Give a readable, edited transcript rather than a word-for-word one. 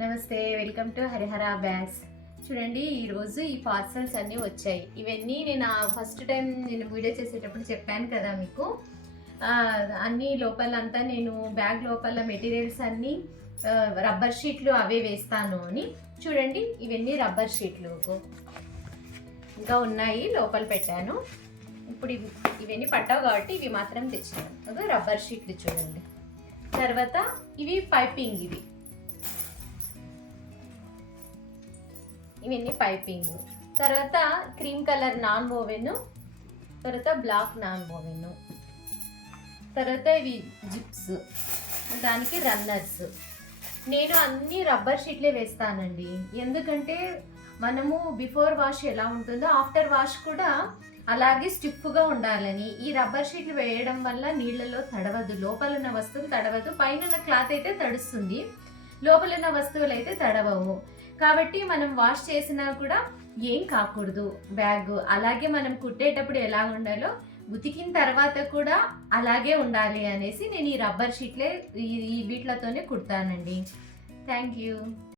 నమస్తే, welcome to Harihara bags. చూడండి, ఈరోజు ఈ పార్సల్స్ అన్నీ వచ్చాయి. ఇవన్నీ నేను ఫస్ట్ టైం వీడియో చేసేటప్పుడు చెప్పాను కదా మీకు. అన్నీ లోపలంతా నేను బ్యాగ్ లోపల మెటీరియల్స్ అన్నీ రబ్బర్ షీట్లు అవే వేస్తాను అని. చూడండి, ఇవన్నీ రబ్బర్ షీట్లు ఇంకా ఉన్నాయి, లోపల పెట్టాను. ఇప్పుడు ఇవన్నీ పట్టావు కాబట్టి ఇవి మాత్రం తెచ్చాను. రబ్బర్ షీట్లు చూడండి. తర్వాత ఇవి పైపింగ్, ఇవన్నీ పైపింగ్. తర్వాత క్రీమ్ కలర్ నాన్ ఓవెన్, తర్వాత బ్లాక్ నాన్ ఓవెన్, తర్వాత ఇవి జిప్స్, దానికి రన్నర్స్. నేను అన్ని రబ్బర్ షీట్లే వేస్తానండి, ఎందుకంటే మనము బిఫోర్ వాష్ ఎలా ఉంటుందో ఆఫ్టర్ వాష్ కూడా అలాగే స్టిఫ్గా ఉండాలని. ఈ రబ్బర్ షీట్లు వేయడం వల్ల నీళ్ళలో తడవదు, లోపల ఉన్న వస్తువులు తడవదు. పైన ఉన్న క్లాత్ అయితే తడుస్తుంది, లోపల ఉన్న వస్తువులు అయితే తడవవు. కాబట్టి మనం వాష్ చేసినా కూడా ఏం కాకూడదు బ్యాగ్. అలాగే మనం కుట్టేటప్పుడు ఎలా ఉండాలో ఉతికిన తర్వాత కూడా అలాగే ఉండాలి అనేసి నేను ఈ రబ్బర్ షీట్లే ఈ వీటిలతోనే కుడతానండి. Thank you.